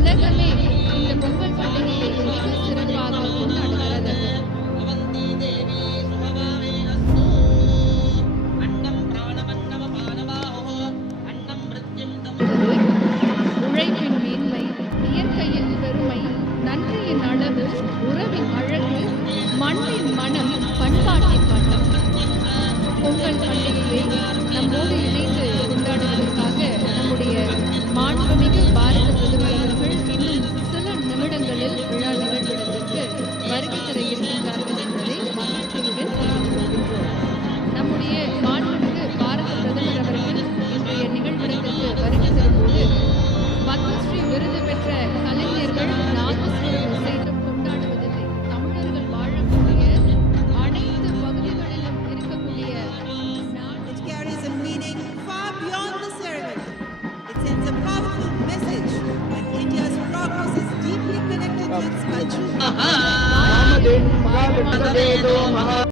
உலகமே இந்த பொங்கல் பண்டிகையை மிக சிறப்பாக கொண்டாடுகிறது. உழைப்பின் மேன்மை, இயற்கையின் பெருமை, நன்றியின் அளவு, உறவின் அழகு, மண்ணின் மனம், பண்பாட்டின் வண்ணம். பொங்கல் பண்டிகையை நம்மோடு இணைந்து கொண்டாடுவதற்காக நம்முடைய மாண்புமிகு பாரத பிரதமர் அவர்கள் இன்னும் சில நிமிடங்களில் விழா நிகழ்விடத்திற்கு வருகை தர இருக்கின்றார்கள் என்பதை மகிழ்ச்சியுடன் தெரிவித்துக் கொள்கின்றோம். நம்முடைய மாண்புமிகு பாரத பிரதமர் அவர்கள் இன்றைய நிகழ்விடத்திற்கு வருகை தரும்போது பத்மஸ்ரீ விருது பெற்ற கலைஞர்கள் நாதஸ்வரம் இசையிலும் கொண்டாடுவதில்லை. தமிழர்கள் வாழக்கூடிய அனைத்து பகுதிகளிலும் இருக்கக்கூடிய It carries a meaning far beyond the ceremony. It sends a powerful message that India's progress is deeply connected to its culture.